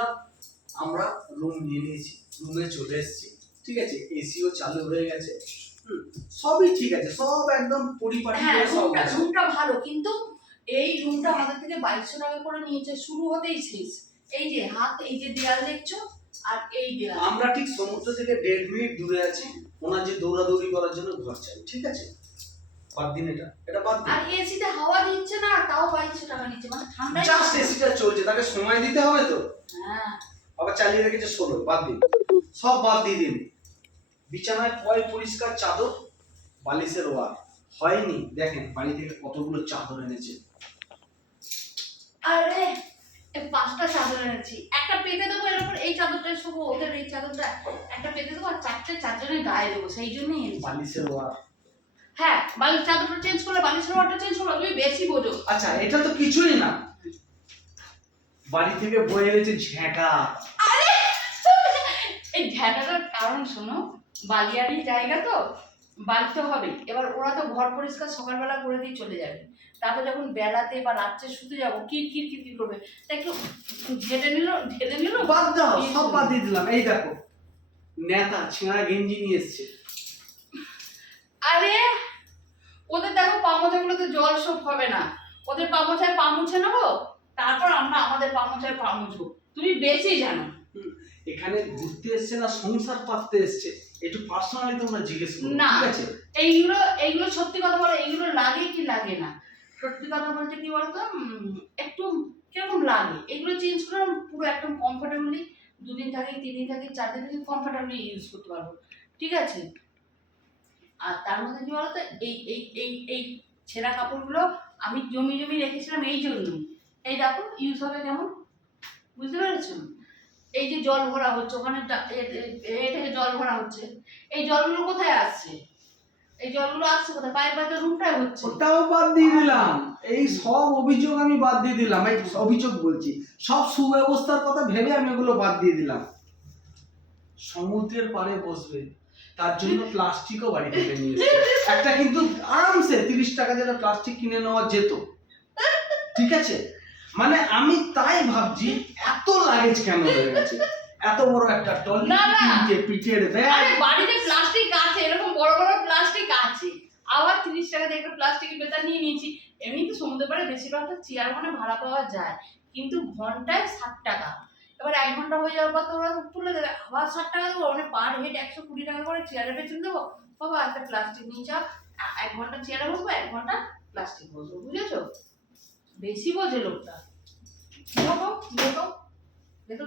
হঠাৎ আমরা রুম নিয়ে নিয়েছি রুমে চলে এসেছি ঠিক আছে? এসিও চালু হয়ে গেছে। সবই ঠিক আছে সব একদম পরিপাটি হ্যাঁ রুমটা রুমটা ভালো কিন্তু এই রুমটা আমাদের থেকে বাইশশো টাকা করে নিয়েছে শুরু হতেই শেষ। এই যে হাত এই যে দেয়াল দেখছ আর এই দেয়াল। আমরা ঠিক সমুদ্র থেকে দেড় মিনিট দূরে আছি ওনার যে দৌড়াদৌড়ি করার জন্য ঘর চাই ঠিক আছে? বাদ দিন এটা এটা বাদ দিন। আর এসিতে হাওয়া দিচ্ছে না তাও বাইশশো টাকা নিচ্ছে মানে ঠান্ডায় জাস্ট এসিটা চলছে তাকে সময় দিতে হবে তো। হ্যাঁ। আবার চালিয়ে রেখেছে ষোলো বাদ দিন। সব বাদ দিয়ে দিন। বিছানায় পয় পরিষ্কার চাদর বালিশের ওয়ার হয়নি দেখেন বাড়ি থেকে কতগুলো চাদর এনেছে। আরে পাঁচটা চাদর এনেছি। একটা পেতে দেবো এর উপর এই চাদরটা শোবো ওদের এই চাদরটা একটা পেতে দেবো আর চারটে চারজনের গায়ে দেবো সেই জন্যই বালিশের ওয়ার হ্যাঁ বালিশ চাদরটা চেঞ্জ করলে বালিশের ওয়ারটা চেঞ্জ করলে তুমি বেশি বোঝো। আচ্ছা এটা তো কিছুই না। বাড়ি থেকে বয়ে এনেছে আরে এই ঝ্যাটাটার কারণ শোনো বালিয়ারি জায়গা তো বালিতে হবে এবার ওরা তো ঘর পরিষ্কার সকালবেলা করে দিয়ে চলে যাবে। তারপর যখন বেলাতে বা রাত্রে শুতে যাব কির কির কির কির করবে? তা একটু ঢেলে নিল ঢেলে নিল। বাদ দাও সব বাদ দিয়ে দিলাম। এই দেখো নেতা ছেঁড়া গেঞ্জি নিয়ে এসছে। আরে ওদের দেখো পামোচাগুলোতে জল সব হবে না। ওদের পামোচায় পা মুছে নেব? তারপর আমরা আমাদের পামোচায় পা মুছবো। তুমি বেশি জানো। এখানে ঘুরতে এসছে না সংসার পাততে এসছে? একটু পার্সোনালি তোমরা জিজ্ঞেস করো না। ঠিক আছে? এইগুলো এইগুলো সত্যি কথা বলো এইগুলো লাগে কি লাগে না? সত্যি কথা বলতে কি বলতো একটু কীরকম লাগে? এগুলো চেঞ্জ করে পুরো একদম কমফোর্টেবলি দুদিন থাকি তিন দিন থাকি চার দিন থাকি কমফোর্টেবলি ইউজ করতে পারব। ঠিক আছে? আর তার মধ্যে কি বলতো এই এই এই এই ছেঁড়া কাপড়গুলো আমি জমি জমি রেখেছিলাম এই জন্য। এই দেখো ইউজ হবে কেমন? বুঝতে পেরেছ? এই যে জল ভরা হচ্ছে ওখানে থেকে জল ভরা হচ্ছে। এই জলগুলো কোথায় আসছে? এই জলগুলো আসছে কোথায়? পাইপ পাইপের রুমটাই হচ্ছে। ওটাও বাদ দিয়ে দিলাম। এই সব অভিযোগ আমি বাদ দিয়ে দিলাম। এই অভিযোগ বলছি সব সুব্যবস্থার কথা ভেবে আমি ওগুলো বাদ দিয়ে দিলাম। সমুদ্রের পাড়ে বসবে। তার জন্য প্লাস্টিকও বাড়ি থেকে নিয়ে। একটা কিন্তু আরামসে তিরিশ টাকা যেটা প্লাস্টিক কিনে নেওয়া যেত। ঠিক আছে? মানে আমি তাই ভাবছি এত লাগেজ কেন হয়ে গেছে? এত বড় একটা টলি না, না। পিঠে পিঠের ব্যাগ আরে বাড়িতে প্লাস্টিক আছে এরকম বড় বড় প্লাস্টিক আছে। আবার তিরিশ টাকা দিয়ে একটা প্লাস্টিকের বেতার নিয়ে নিয়েছি। এমনি তো সমুদ্র পাড়ে বেশিরভাগটা চেয়ার মানে ভাড়া পাওয়া যায়। কিন্তু ঘন্টায় ষাট টাকা। এবার এক ঘণ্টা হয়ে যাওয়ার পর তোমরা তুলে দেবে। আবার ষাট টাকা দেবো মানে পার হেড একশো কুড়ি টাকা করে চেয়ারে পেছনে দেবো। বাবা, একটা প্লাস্টিক নিয়ে যাও। এক ঘণ্টা চেয়ারে বসবো, এক ঘণ্টা প্লাস্টিক বসবো, বুঝেছ? বেশি বোঝে লোকটা। দেখো দেখো